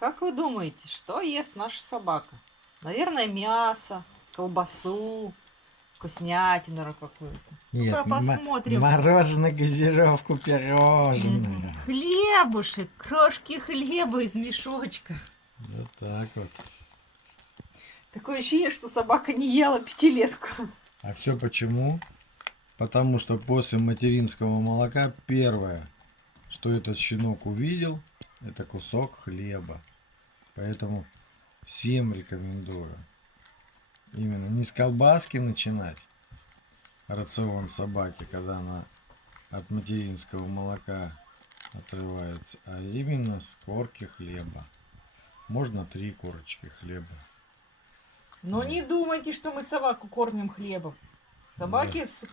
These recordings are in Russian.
Как вы думаете, что ест наша собака? Наверное, мясо, колбасу, вкуснятину какую-то. Нет, Ну-ка посмотрим. мороженое, газировку, пирожное. Хлебушек, крошки хлеба из мешочка. Вот так вот. Такое ощущение, что собака не ела пятилетку. А все почему? Потому что после материнского молока первое, что этот щенок увидел, это кусок хлеба. Поэтому всем рекомендую именно не с колбаски начинать рацион собаки, когда она от материнского молока отрывается, а именно с корки хлеба. Можно 3 корочки хлеба. Но не думайте, что мы собаку кормим хлебом. Собаки с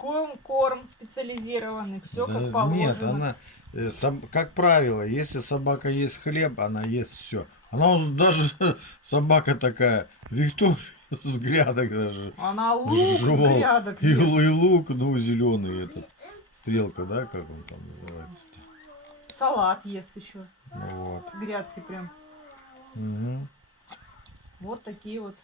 корм специализированный, все как Нет, положено. как правило, если собака ест хлеб, она ест все. Она даже собака такая, Виктория с грядок даже. Она лук с жевал. грядок И ест. лук, ну, зеленый этот. Стрелка, да, как он там называется-то? Салат ест еще. Вот. С грядки прям. Угу. Вот такие вот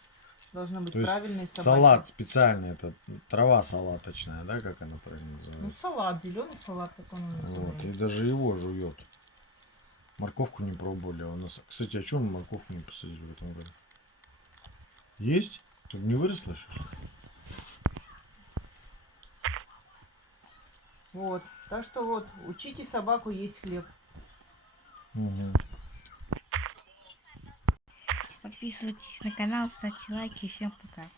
должны быть То есть правильные собаки. салат специальный, это трава салаточная, да, как она правильно Ну, называется? салат, зеленый салат, как он Вот, и называется. даже его жует. Морковку не пробовали у нас. Кстати, а что мы морковку не посадили в этом году? Есть? Тут не выросла еще? Что ли? Вот. Так что вот, учите собаку есть хлеб. Угу. Подписывайтесь на канал, ставьте лайки и всем пока.